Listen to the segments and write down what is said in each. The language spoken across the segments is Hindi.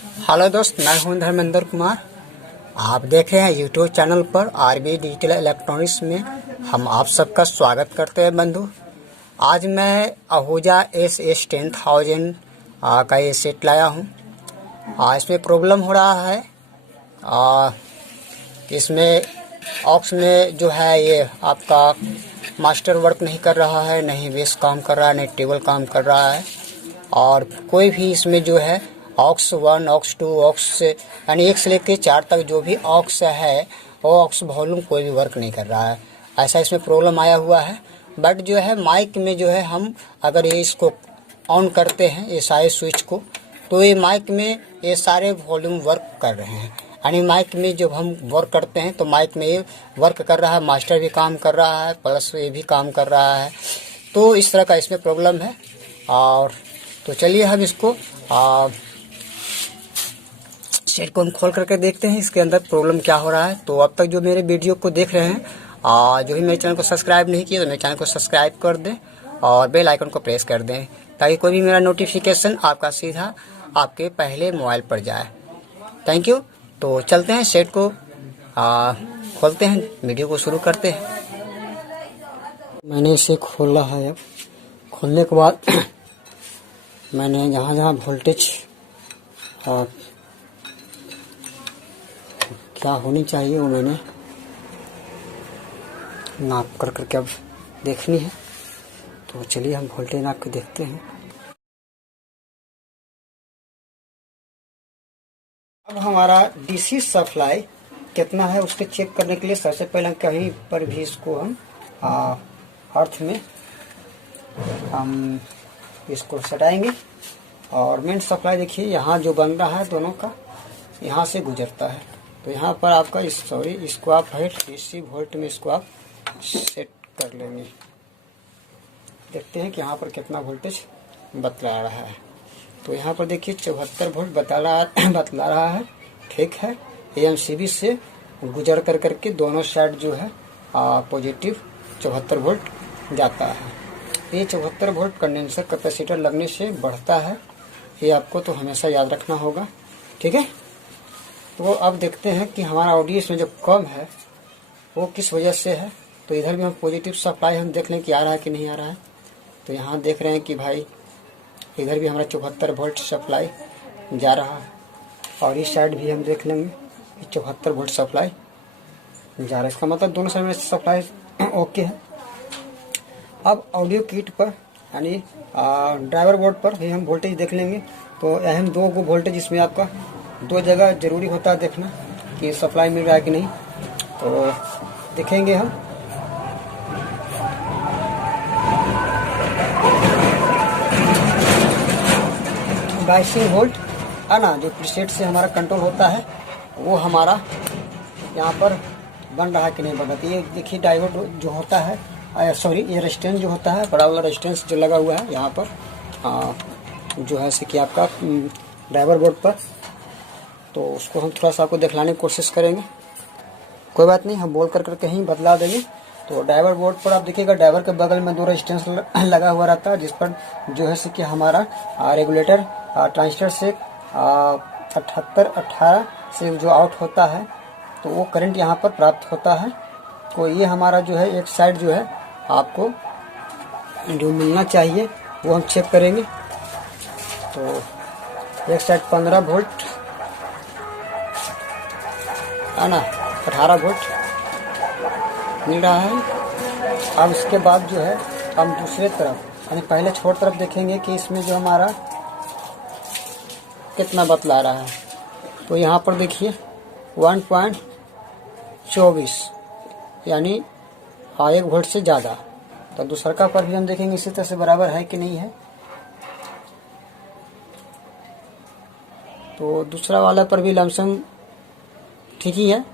हेलो दोस्त, मैं हूं धर्मेंद्र कुमार। आप देख रहे हैं यूट्यूब चैनल पर आरबी डिजिटल इलेक्ट्रॉनिक्स में। हम आप सबका स्वागत करते हैं बंधु। आज मैं आहूजा SS10000 का ये सेट लाया हूं। इसमें प्रॉब्लम हो रहा है। इसमें ऑक्स में जो है ये आपका मास्टर वर्क नहीं कर रहा है, नहीं बेस काम कर रहा है, नहीं टेबल काम कर रहा है। और कोई भी इसमें जो है ऑक्स 1, ऑक्स 2, ऑक्स यानी 1 से लेकर 4 तक जो भी ऑक्स है वो ऑक्स वॉल्यूम कोई भी वर्क नहीं कर रहा है। ऐसा इसमें प्रॉब्लम आया हुआ है। बट जो है माइक में जो है हम अगर ये इसको ऑन करते हैं ये सारे स्विच को, तो ये माइक में ये सारे वॉल्यूम वर्क कर रहे हैं। यानी माइक में जब हम वर्क करते हैं तो माइक में ये वर्क कर रहा है, मास्टर भी काम कर रहा है, प्लस ये भी काम कर रहा है। तो इस तरह का इसमें प्रॉब्लम है। और तो चलिए हम इसको सेट को हम खोल करके देखते हैं इसके अंदर प्रॉब्लम क्या हो रहा है। तो अब तक जो मेरे वीडियो को देख रहे हैं, जो भी मेरे चैनल को सब्सक्राइब नहीं किया तो मेरे चैनल को सब्सक्राइब कर दें और बेल आइकन को प्रेस कर दें, ताकि कोई भी मेरा नोटिफिकेशन आपका सीधा आपके पहले मोबाइल पर जाए। Thank you. तो चलते हैं सेट को खोलते हैं, वीडियो को शुरू करते हैं। मैंने इसे खोला है। अब खोलने के बाद मैंने जहाँ जहाँ वोल्टेज क्या होनी चाहिए वो मैंने नाप कर करके अब देखनी है। तो चलिए हम वोल्टेज नाप के देखते हैं। अब हमारा डीसी सप्लाई कितना है उसके चेक करने के लिए सबसे पहले कहीं पर भी इसको हम अर्थ में हम इसको सटाएंगे। और मेन सप्लाई देखिए यहाँ जो बन रहा है दोनों का यहाँ से गुजरता है। तो यहाँ पर आपका इसको आप DC वोल्ट में इसको आप सेट कर लेंगे। देखते हैं कि यहाँ पर कितना वोल्टेज बतला रहा है। तो यहाँ पर देखिए 74 वोल्ट बतला रहा है। ठीक है, AMCB से गुजर कर करके दोनों साइड जो है पॉजिटिव 74 वोल्ट जाता है। ये 74 वोल्ट कंडेंसर कैपेसिटर लगने से बढ़ता है, ये आपको तो हमेशा याद रखना होगा। ठीक है। तो अब देखते हैं कि हमारा ऑडियो इसमें जो कम है वो किस वजह से है। तो इधर भी हम पॉजिटिव सप्लाई हम देख लें कि आ रहा है कि नहीं आ रहा है। तो यहाँ देख रहे हैं कि भाई इधर भी हमारा 74 वोल्ट सप्लाई जा रहा है। और इस साइड भी हम देख लेंगे 74 वोल्ट सप्लाई जा रहा है। इसका मतलब दोनों साइड में सप्लाई ओके है। अब ऑडियो किट पर यानी ड्राइवर बोर्ड पर भी हम वोल्टेज देख लेंगे। तो अहम 2 वोल्टेज इसमें आपका 2 जगह जरूरी होता है देखना कि सप्लाई मिल रहा है कि नहीं। तो देखेंगे हम। बाइसिंग वोल्ट है ना, जो प्रीसेट से हमारा कंट्रोल होता है वो हमारा यहाँ पर बन रहा है कि नहीं बन रहा। ये देखिए डायोड जो होता है, ये रेजिस्टेंस जो होता है, बड़ा वाला रेजिस्टेंस जो लगा हुआ है यहाँ पर जो है कि आपका ड्राइवर बोर्ड पर। तो उसको हम थोड़ा सा आपको दिखलाने की कोशिश करेंगे। कोई बात नहीं, हम बोल कर करके ही बदला देंगे। तो ड्राइवर बोर्ड पर आप देखिएगा ड्राइवर के बगल में 2 रेजिस्टेंस लगा हुआ रहता है, जिस पर जो है कि हमारा रेगुलेटर ट्रांजिस्टर से 78-18 से जो आउट होता है तो वो करंट यहाँ पर प्राप्त होता है। तो ये हमारा जो है एक साइड जो है आपको जो मिलना चाहिए वो हम चेक करेंगे। तो एक साइड 15 वोल्ट है ना, 18 वोल्ट मिल रहा है। अब इसके बाद जो है हम दूसरे तरफ यानी पहले छोर तरफ देखेंगे कि इसमें जो हमारा कितना बतला रहा है। तो यहाँ पर देखिए 1.24 यानी 1 वोल्ट से ज़्यादा। तो दूसरा पर भी हम देखेंगे इसी तरह से बराबर है कि नहीं है। तो दूसरा वाला पर भी लमसम ठीक ही है।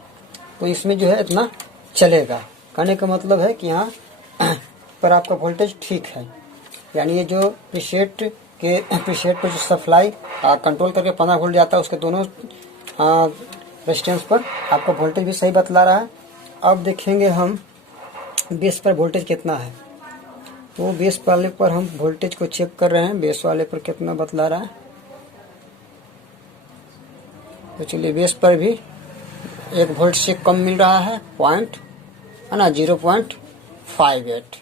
तो इसमें जो है इतना चलेगा। कहने का मतलब है कि यहाँ पर आपका वोल्टेज ठीक है। यानी ये जो प्रीसेट पर जो सप्लाई कंट्रोल करके 15 वोल्ट जाता है उसके दोनों रेजिस्टेंस पर आपका वोल्टेज भी सही बतला रहा है। अब देखेंगे हम बेस पर वोल्टेज कितना है। तो बेस वाले पर हम वोल्टेज को चेक कर रहे हैं, बेस वाले पर कितना बतला रहा है। तो चलिए बेस पर भी 1 वोल्ट से कम मिल रहा है, पॉइंट है ना 0.58।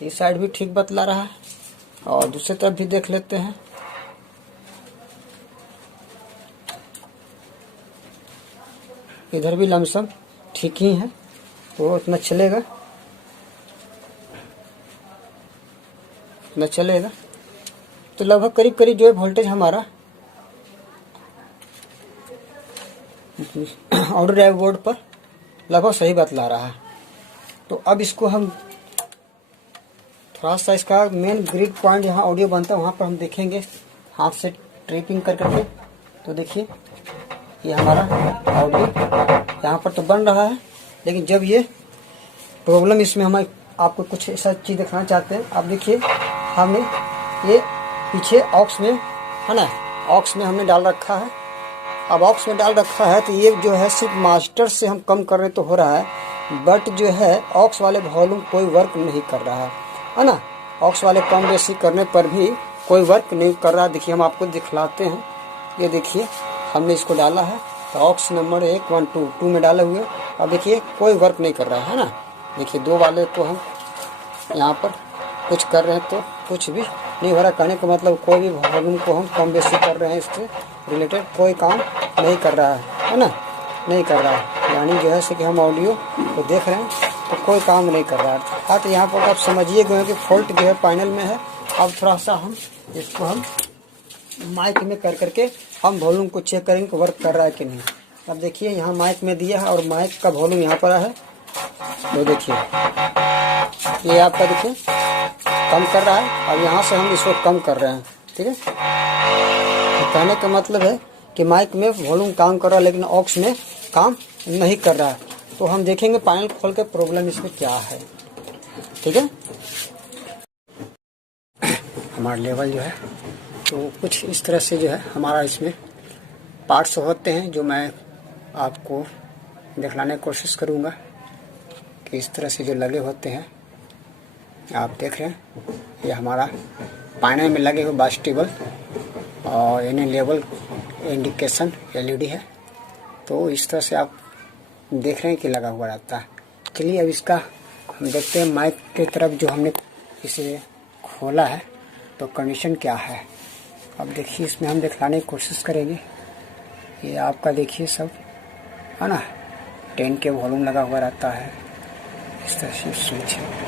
इस साइड भी ठीक बतला रहा है और दूसरी तरफ भी देख लेते हैं। इधर भी लमसम ठीक ही है, तो इतना चलेगा, इतना चलेगा। तो लगभग करीब करीब जो है वोल्टेज हमारा ऑडियो ड्राइव बोर्ड पर लगभग सही बतला रहा है। तो अब इसको हम थोड़ा सा इसका मेन ग्रिड पॉइंट जहाँ ऑडियो बनता है वहाँ पर हम देखेंगे हाथ से ट्रिपिंग कर करके। तो देखिए ये हमारा ऑडियो यहाँ पर तो बन रहा है, लेकिन जब ये प्रॉब्लम इसमें हम आपको कुछ ऐसा चीज़ दिखाना चाहते हैं। आप देखिए हमने ये पीछे ऑक्स में है ना, ऑक्स में हमने डाल रखा है। अब ऑक्स में डाल रखा है तो ये जो है सिर्फ मास्टर से हम कम कर रहे तो हो रहा है, बट जो है ऑक्स वाले वॉल्यूम कोई वर्क नहीं कर रहा है ना। ऑक्स वाले कम बेसी करने पर भी कोई वर्क नहीं कर रहा। देखिए हम आपको दिखलाते हैं, ये देखिए हमने इसको डाला है तो ऑक्स नंबर 1 1 2 2 में डाले हुए। अब देखिए कोई वर्क नहीं कर रहा है ना। देखिए 2 वाले को हम यहाँ पर कुछ कर रहे हैं तो कुछ भी नहीं हो रहा। कहने का मतलब कोई भी वॉल्यूम को हम कम बेसी कर रहे हैं, इससे रिलेटेड कोई काम नहीं कर रहा है ना, नहीं कर रहा है। यानी जो है कि हम ऑडियो को देख रहे हैं तो कोई काम नहीं कर रहा है। हाँ, तो यहाँ पर आप समझिए गए कि फॉल्ट जो है पैनल में है। अब थोड़ा सा हम इसको हम माइक में कर करके हम वॉल्यूम को चेक करेंगे कि वर्क कर रहा है कि नहीं। अब देखिए यहाँ माइक में दिया है और माइक का वॉल्यूम यहाँ पर है। तो देखिए ये आपका देखिए कम कर रहा है। अब यहाँ से हम इसको कम कर रहे हैं, ठीक है। तो कहने का मतलब है कि माइक में वॉल्यूम काम कर रहा है लेकिन ऑक्स में काम नहीं कर रहा है। तो हम देखेंगे पैनल खोल के प्रॉब्लम इसमें क्या है, ठीक है। हमारा लेवल जो है तो कुछ इस तरह से जो है हमारा इसमें पार्ट्स होते हैं, जो मैं आपको दिखलाने की कोशिश करूँगा कि इस तरह से जो लगे होते हैं। आप देख रहे हैं ये हमारा पैनल में लगे हुए बास टेबल और यानी लेवल इंडिकेशन LED है। तो इस तरह से आप देख रहे हैं कि लगा हुआ रहता है। चलिए अब इसका हम देखते हैं माइक की तरफ जो हमने इसे खोला है तो कंडीशन क्या है। अब देखिए इसमें हम दिखलाने की कोशिश करेंगे। ये आपका देखिए सब है ना 10 के वॉल्यूम लगा हुआ रहता है। इस तरह से स्विच है।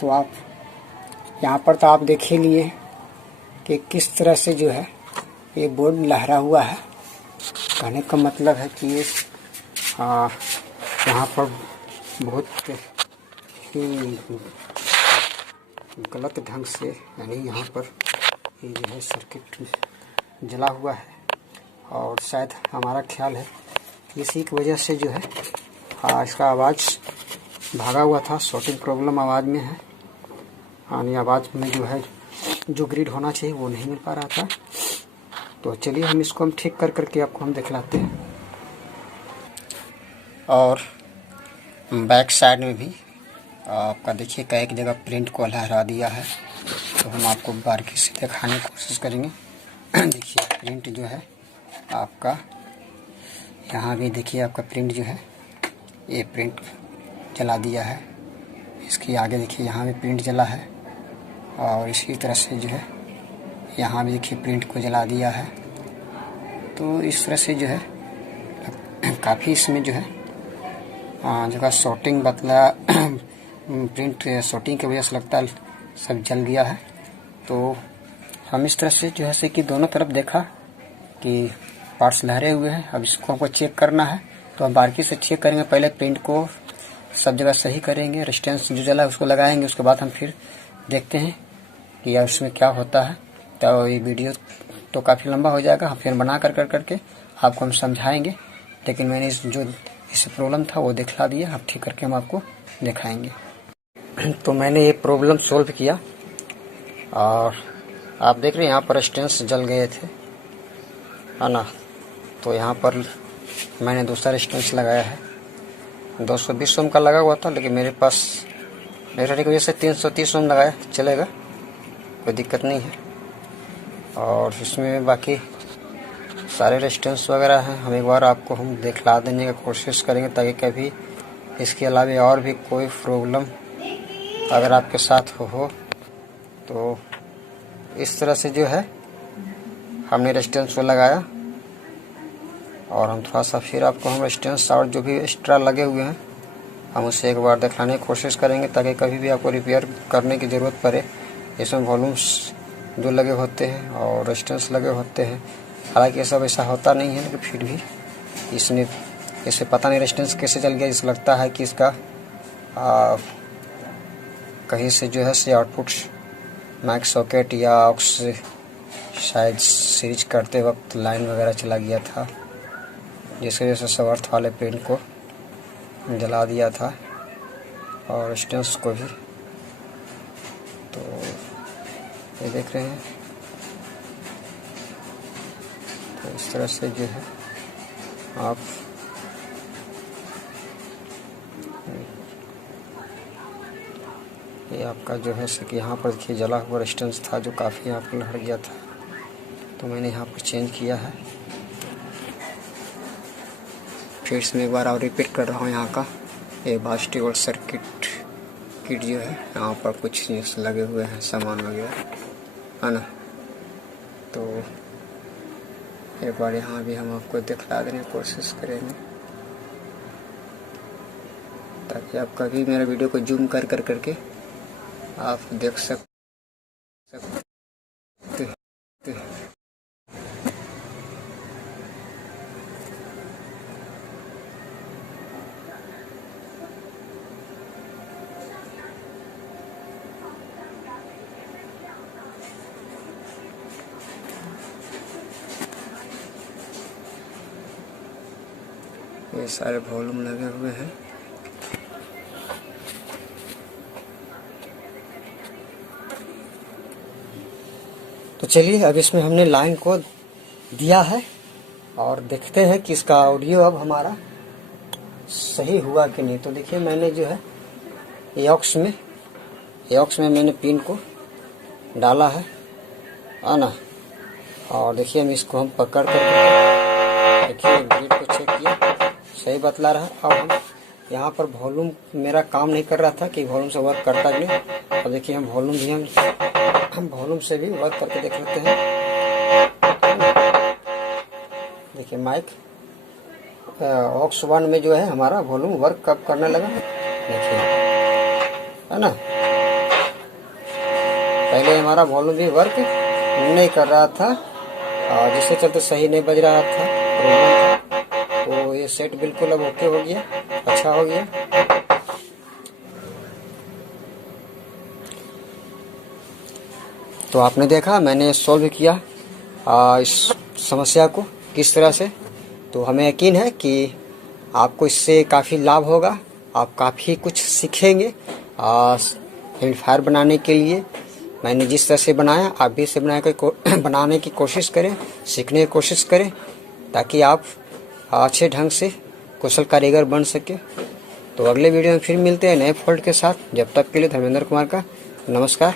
तो आप यहाँ पर तो आप देख ही लिए कि किस तरह से जो है ये बोर्ड लहरा हुआ है। कहने का मतलब है कि ये यहाँ पर बहुत ही गलत ढंग से यानी यहाँ पर ये जो है सर्किट जला हुआ है और शायद हमारा ख्याल है इसी की वजह से जो है इसका आवाज़ भागा हुआ था। शॉर्टिंग प्रॉब्लम आवाज़ में है, यानी आवाज़ में जो है जो ग्रिड होना चाहिए वो नहीं मिल पा रहा था। तो चलिए हम इसको हम ठीक कर करके आपको हम दिखलाते हैं। और बैक साइड में भी आपका देखिए कई जगह प्रिंट को लहरा दिया है, तो हम आपको बारीकी से दिखाने की कोशिश करेंगे। देखिए प्रिंट जो है आपका यहाँ भी देखिए आपका प्रिंट जो है ये प्रिंट जला दिया है। इसके आगे देखिए यहाँ भी प्रिंट जला है और इसी तरह से जो है यहाँ भी देखिए प्रिंट को जला दिया है। तो इस तरह से जो है काफ़ी इसमें जो है जगह शॉर्टिंग बतला प्रिंट शॉर्टिंग की वजह से लगता है सब जल गया है। तो हम इस तरह से जो है कि दोनों तरफ देखा कि पार्ट्स लहरे हुए हैं। अब इसको हमको चेक करना है तो हम बारीकी से चेक करेंगे। पहले प्रिंट को सब जगह सही करेंगे, रेजिस्टेंस जो जला है उसको लगाएंगे, उसके बाद हम फिर देखते हैं कि यार उसमें क्या होता है। तो ये वीडियो तो काफ़ी लंबा हो जाएगा, हम फिर बना कर करके आपको हम समझाएंगे। लेकिन मैंने जो इससे प्रॉब्लम था वो दिखला दिया, अब ठीक करके हम आपको दिखाएंगे। तो मैंने ये प्रॉब्लम सॉल्व किया और आप देख रहे हैं यहाँ पर रेजिस्टेंस जल गए थे है ना। तो यहाँ पर मैंने दूसरा रेजिस्टेंस लगाया है, 220 ओम का लगा हुआ था, लेकिन मेरे पास बैटरी की वजह से 330 ओम लगाया चलेगा, कोई दिक्कत नहीं है। और इसमें बाकी सारे रेजिस्टेंस वगैरह हैं, हम एक बार आपको हम दिखला देने की कोशिश करेंगे ताकि कभी इसके अलावा और भी कोई प्रॉब्लम अगर आपके साथ हो तो इस तरह से जो है हमने रेजिस्टेंस को लगाया। और हम थोड़ा सा फिर आपको हम रेजिस्टेंस और जो भी एक्स्ट्रा लगे हुए हैं हम उसे एक बार दिखाने की कोशिश करेंगे ताकि कभी भी आपको रिपेयर करने की ज़रूरत पड़े। इसमें वॉल्यूम्स जो लगे होते हैं और रेजिस्टेंस लगे होते हैं, हालांकि ये सब ऐसा होता नहीं है, लेकिन फिर भी इसे पता नहीं रेजिस्टेंस कैसे चल गया। इसे लगता है कि इसका कहीं से जो है से आउटपुट माइक सॉकेट या ऑक्स शायद सीरीज करते वक्त लाइन वगैरह चला गया था, जिसकी वजह से सब अर्थ वाले पिन को जला दिया था और रेजिस्टेंस को भी। तो ये देख रहे हैं, तो इस तरह से जो है आप ये आपका जो है कि यहाँ पर देखिए जला हुआ रेजिस्टेंस था जो काफ़ी यहाँ पर लड़ गया था, तो मैंने यहाँ पर चेंज किया है। फिर इसमें एक बार और रिपीट कर रहा हूँ। यहाँ का ये बास्टिवल सर्किट किट जो है यहाँ पर कुछ चीज लगे हुए हैं सामान वगैरह, है ना। तो एक बार यहाँ भी हम आपको दिखला देने की कोशिश करेंगे ताकि आप कभी मेरा वीडियो को जूम कर करके आप देख सकते हैं। ये सारे वॉल्यूम लगे हुए हैं। तो चलिए अब इसमें हमने लाइन को दिया है और देखते हैं कि इसका ऑडियो अब हमारा सही हुआ कि नहीं। तो देखिए मैंने जो है ऑक्स में मैंने पिन को डाला है ना। और देखिए हम इसको हम पकड़ कर देखिए ग्रिड को चेक किया, सही बतला रहा है। अब हम यहाँ पर वॉल्यूम मेरा काम नहीं कर रहा था कि वॉल्यूम से वर्क करता कि नहीं। अब देखिए हम वॉल्यूम भी हम वॉल्यूम से भी वर्क करके देख लेते हैं। देखिए माइक ऑक्स 1 में जो है हमारा वॉल्यूम वर्क कब करने लगा, देखिए, है ना। पहले हमारा वॉल्यूम भी वर्क नहीं कर रहा था और जिससे चलते सही नहीं बज रहा था, प्रॉब्लम था। तो ये सेट बिल्कुल अब ओके हो गया, अच्छा हो गया। तो आपने देखा मैंने सॉल्व किया इस समस्या को किस तरह से। तो हमें यकीन है कि आपको इससे काफ़ी लाभ होगा, आप काफ़ी कुछ सीखेंगे। एम्पलीफायर बनाने के लिए मैंने जिस तरह से बनाया आप भी इसे बनाने की कोशिश करें, सीखने की कोशिश करें ताकि आप अच्छे ढंग से कुशल कारीगर बन सके। तो अगले वीडियो में फिर मिलते हैं नए फॉल्ट के साथ। जब तक के लिए धर्मेंद्र कुमार का नमस्कार।